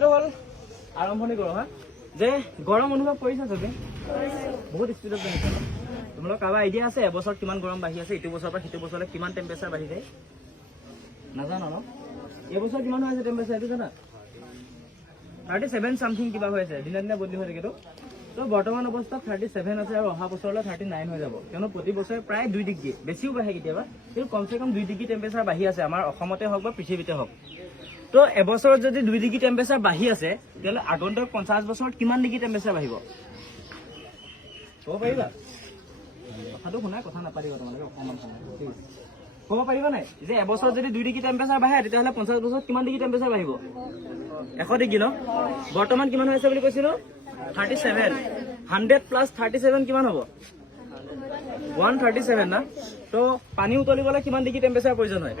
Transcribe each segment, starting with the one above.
হ'ল আৰম্ভণি কৰোঁ যে গৰম অনুভৱ কৰিছা চবে বহুত স্পীডত বাঢ়িছে? তোমালোকৰ কাৰোবাৰ আইডিয়া আছে, এবছৰত কিমান গৰম বাঢ়ি আছে, ইটো বছৰৰ পৰা সিটো বছৰলৈ কিমান টেম্পাৰেচাৰ বাঢ়ি যায়? নাজানো ন? এইবছৰ কিমান হৈ আছে টেম্পাৰেচাৰ এইটো জানা? থাৰ্টি ছেভেন চামথিং কিবা হৈ আছে, দিনে দিনে বদলি হৈ থাকেতো। তো বৰ্তমান অৱস্থাত থাৰ্টি ছেভেন আছে আৰু অহা বছৰলৈ থাৰ্টি নাইন হৈ যাব। কিয়নো প্ৰতি বছৰে প্ৰায় দুই ডিগ্ৰী, বেছিও বাঢ়ে কেতিয়াবা। কিন্তু কমচে কম দুই ডিগ্ৰী টেম্পাৰেচাৰ বাঢ়ি আছে, আমাৰ অসমতে হওক বা পৃথিৱীতে হওক। তো এবছৰত যদি দুই ডিগ্ৰী টেম্পাৰেচাৰ বাঢ়ি আছে, তেতিয়াহ'লে আগন্তুক পঞ্চাছ বছৰত কিমান ডিগ্ৰী টেম্পাৰেচাৰ বাঢ়িব? ক'ব পাৰিবা? কথাটো শুনা, কথা নাপাতিবা তোমালোকে, অকণমান ক'ব পাৰিবা নাই? যে এবছৰত যদি দুই ডিগ্ৰী টেম্পাৰেচাৰ বাঢ়ে, তেতিয়াহ'লে পঞ্চাছ বছৰত কিমান ডিগ্ৰী টেম্পাৰেচাৰ বাঢ়িব? এশ ডিগ্ৰী ন? বৰ্তমান কিমান হৈ আছে বুলি কৈছিলো? Thirty seven hundred plus thirty seven কিমান হ'ব? ওৱান থাৰ্টি ছেভেন না? তো পানী উতলিবলৈ কিমান ডিগ্ৰী টেম্পাৰেচাৰ প্ৰয়োজন হয়?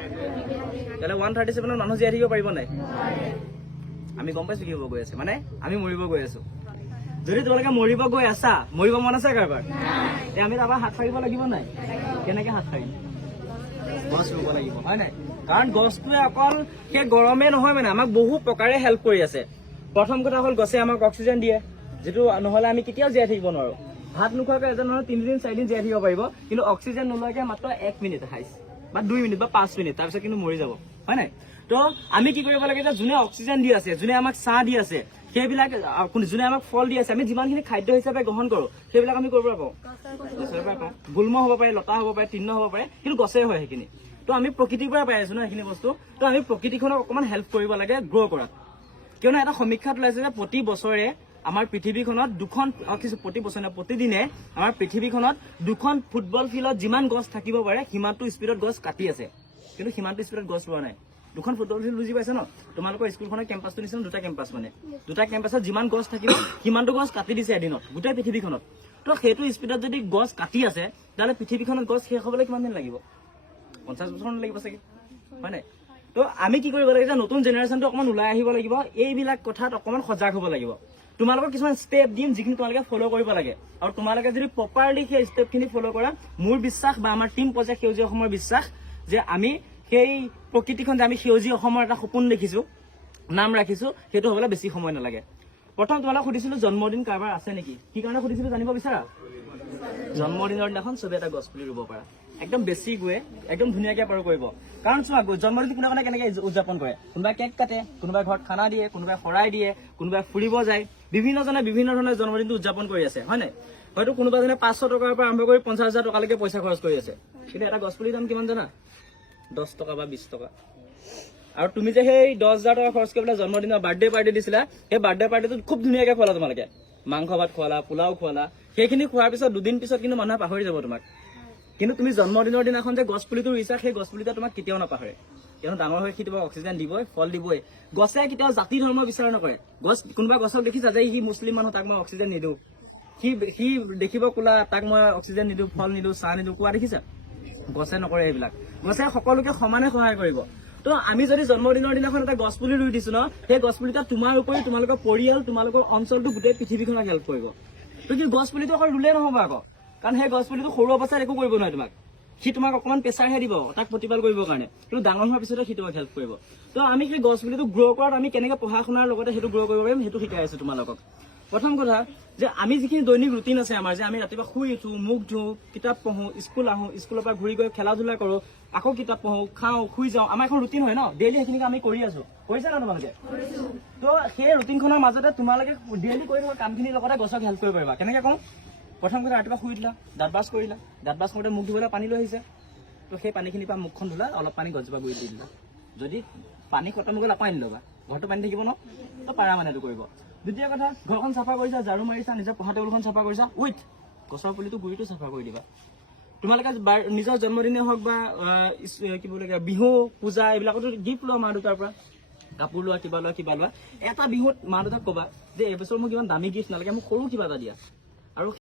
তেতিয়াহ'লে ওৱান থাৰ্টি ছেভেনত মানুহ জীয়াই থাকিব পাৰিব নাই? আমি গম পাইছো কি হ'ব গৈ আছে। মানে আমি মৰিব গৈ আছো। যদি তোমালোকে মৰিব গৈ আছা, মৰিব মন আছে কাৰোবাৰ? তে আমি তাৰপৰা হাত সাৰিব লাগিব নাই? কেনেকে হাত সাৰিম? গছ ৰুব লাগিব, হয় নাই? কাৰণ গছটোৱে অকল সেই গৰমে নহয় মানে আমাক বহু প্ৰকাৰে হেল্প কৰি আছে। প্ৰথম কথা হ'ল গছে আমাক অক্সিজেন দিয়ে। যিটো নহ'লে আমি কেতিয়াও জীয়াই থাকিব নোৱাৰো। ভাত নোখোৱাকৈ এজন মানুহ তিনিদিন, চাৰিদিন জীয়াই থাকিব পাৰিব। কিন্তু অক্সিজেন নোলোৱাকৈ মাত্ৰ এক মিনিট হাইচ, বা দুই মিনিট বা পাঁচ মিনিট তাৰপিছত কিন্তু মৰি যাব। হয় নাই? তো আমি কি কৰিব লাগে যে যোনে অক্সিজেন দি আছে, যোনে আমাক ছাঁ দি আছে, সেইবিলাক যোনে আমাক ফল দি আছে, আমি যিমানখিনি খাদ্য হিচাপে গ্ৰহণ কৰোঁ, সেইবিলাক আমি ক'ৰ পৰা। পাওঁ গছৰ পৰা পাওঁ। গুল্ম হ'ব পাৰে, লতা হ'ব পাৰে, তৃণ হ'ব পাৰে, কিন্তু গছেই হয় সেইখিনি। তো আমি প্ৰকৃতিৰ পৰা পাই আছো ন সেইখিনি বস্তু। তো আমি প্ৰকৃতিখনক অকণমান হেল্প কৰিব লাগে গ্ৰ' কৰাত। কিয়নো এটা সমীক্ষাত ওলাইছে যে প্ৰতি বছৰে আমাৰ পৃথিৱীখনত দুখন কিছু প্ৰতি বছৰে প্ৰতিদিনে আমাৰ পৃথিৱীখনত দুখন ফুটবল ফিল্ডত যিমান গছ থাকিব পাৰে, সিমানটো স্পীডত গছ কাটি আছে। কিন্তু সিমানটো স্পীডত গছ ৰোৱা নাই। দুখন ফুটবল ফিল্ড বুজি পাইছে ন? তোমালোকৰ স্কুলখনৰ কেম্পাছটো নিচিনা, দুটা কেম্পাছ মানে। দুটা কেম্পাছত যিমান গছ থাকিব, সিমানটো গছ কাটি দিছে এদিনত, গোটেই পৃথিৱীখনত। তো সেইটো স্পীডত যদি গছ কাটি আছে তেতিয়াহ'লে পৃথিৱীখনত গছ শেষ হ'বলৈ কিমান দিন লাগিব? পঞ্চাছ বছৰ মান লাগিব চাগে, হয় নাই? তো আমি কি কৰিব লাগে যে নতুন জেনেৰেশ্যনটো অকণমান ওলাই আহিব লাগিব, এইবিলাক কথাত অকণমান সজাগ হ'ব লাগিব। তোমালোকৰ কিছুমান ষ্টেপ দিম যিখিনি তোমালোকে ফ'ল' কৰিব লাগে। আৰু তোমালোকে যদি প্ৰপাৰলি সেই ষ্টেপখিনি ফ'ল' কৰা, মোৰ বিশ্বাস বা আমাৰ টিম প্ৰজেক্ট সেউজীয়া অসমৰ বিশ্বাস যে আমি সেই প্ৰকৃতিখন যে আমি সেউজীয়া অসমৰ এটা সপোন দেখিছোঁ, নাম ৰাখিছোঁ, সেইটো হ'বলৈ বেছি সময় নালাগে। প্ৰথম তোমালোক সুধিছিলোঁ, জন্মদিন কাৰোবাৰ আছে নেকি? কি কাৰণে সুধিছিলোঁ জানিব বিচাৰা? জন্মদিনৰ দিনাখন চবে এটা গছ পুলি ৰুব পাৰা। একদম বেছি গৈ একদম ধুনীয়াকে পাৰো কৰিব। কাৰণ চোৱা জন্মদিন কোনে কোনে কেনেকে উদযাপন কৰে? কোনোবাই কেক কাটে, কোনোবাই ঘৰত খানা দিয়ে, কোনোবাই শৰাই দিয়ে, কোনোবাই ফুৰিব যায়। বিভিন্নজনে বিভিন্ন ধৰণৰ জন্মদিনটো উদযাপন কৰি আছে হয় নাই হয়তো কোনোবাজনে পাঁচশো টকাৰ পৰা আৰম্ভ কৰি পঞ্চাছ হাজাৰ টকালৈকে পইচা খৰচ কৰি আছে। কিন্তু এটা গছপুলিৰ দাম কিমান জানা? দহ টকা বা বিছ টকা। আৰু তুমি যে সেই দহ হাজাৰ টকা খৰচ কৰি পেলাই জন্মদিনৰ বাৰ্থডে পাৰ্টি দিছিলা, সেই বাৰ্থডে পাৰ্টিটোত খুব ধুনীয়াকে খোৱালা তোমালোকে। মাংস ভাত খোৱালা, পোলাও খোৱালা, সেইখিনি খোৱাৰ পিছত দুদিন পিছত কিন্তু মানুহে পাহৰি যাব তোমাক। কিন্তু তুমি জন্মদিনৰ দিনাখন যে গছ পুলিটো ৰুইছা, সেই গছপুলিটোৱে তোমাক কেতিয়াও নাপাহৰে। কিয়নো ডাঙৰ হৈ সি তোমাক অক্সিজেন দিবই, ফল দিবই। গছে কেতিয়াও জাতি ধৰ্ম বিচাৰ নকৰে। গছ, কোনোবা গছক দেখিছা যে সি মুছলিম মানুহ, তাক মই অক্সিজেন নিদিওঁ। সি সি দেখিব কোলা, তাক মই অক্সিজেন নিদিওঁ, ফল নিদিওঁ, চাহ নিদিওঁ, কোৱা দেখিছা? গছে নকৰে এইবিলাক। গছে সকলোকে সমানে সহায় কৰিব। তো আমি যদি জন্মদিনৰ দিনাখন এটা গছ পুলি ৰুই দিছো ন, সেই গছ পুলিটা তোমাৰ উপৰি তোমালোকৰ পৰিয়াল, তোমালোকৰ অঞ্চলটো গোটেই পৃথিৱীখনক হেল্প কৰিব। তো কি গছ পুলিটো অকল ৰুলে নহ'ব আকৌ? কাৰণ সেই গছ পুলিটো সৰু অৱস্থাত একো কৰিব নোৱাৰে তোমাক। সি তোমাক অকণমান প্ৰেছাৰহে দিব তাক প্ৰতিপাল কৰিবৰ কাৰণে। কিন্তু ডাঙৰ হোৱাৰ পিছতে সি তোমাক হেল্প কৰিব। তো আমি সেই গছ পুলিটো গ্ৰ' কৰাত আমি কেনেকৈ পঢ়া শুনাৰ লগতে সেইটো গ্ৰ' কৰিব পাৰিম সেইটো শিকাই আছো তোমালোকক। প্ৰথম কথা যে আমি যিখিনি দৈনিক ৰুটিন আছে আমাৰ যে আমি ৰাতিপুৱা শুই উঠো মুখ ধুওঁ কিতাপ পঢ়োঁ স্কুল আহোঁ স্কুলৰ পৰা ঘূৰি গৈ খেলা ধূলা কৰোঁ আকৌ কিতাপ পঢ়োঁ খাওঁ শুই যাওঁ আমাৰ এখন ৰুটিন হয় ন? ডেইলি সেইখিনি আমি কৰি আছো। কৰিছা ন তোমালোকে? তো সেই ৰুটিনখনৰ মাজতে তোমালোকে ডেইলি কৰি থকা কামখিনিৰ লগতে গছক হেল্প কৰিব পাৰিবা। কেনেকৈ কওঁ? প্ৰথম কথা ৰাতিপুৱা শুই দিলা দাঁত ব্ৰাছ কৰিলা, দাঁত ব্ৰাছ কৰোঁতে মুখ ধুবলৈ পানী লৈ আহিছে। তো সেই পানীখিনিৰ পৰা মুখখন ধুলা, অলপ পানী গছজোপা গুৰিত দি দিলা। যদি পানী খতম গ'ল, আকৌ আনি ল'বা। ঘৰটো পানী থাকিব ন? তো পাৰা মানে এইটো কৰিব। দ্বিতীয় কথা, ঘৰখন চাফা কৰিছা, ঝাৰু মাৰিছা, নিজৰ পঢ়া টেবুলখন চাফা কৰিছা, উইথ গছৰ পুলিটো গুৰিটো চাফা কৰি দিবা। তোমালোকে নিজৰ জন্মদিনে হওক বা কি বুলি কয়, বিহু, পূজা, এইবিলাকতো গিফ্ট লোৱা মা দেউতাৰ পৰা। কাপোৰ লোৱা, কিবা লোৱা কিবা লোৱা। এটা বিহুত মা দেউতাক ক'বা যে এইবছৰ মোক ইমান দামী গিফ্ট নালাগে, মোক সৰু কিবা এটা দিয়া। আৰু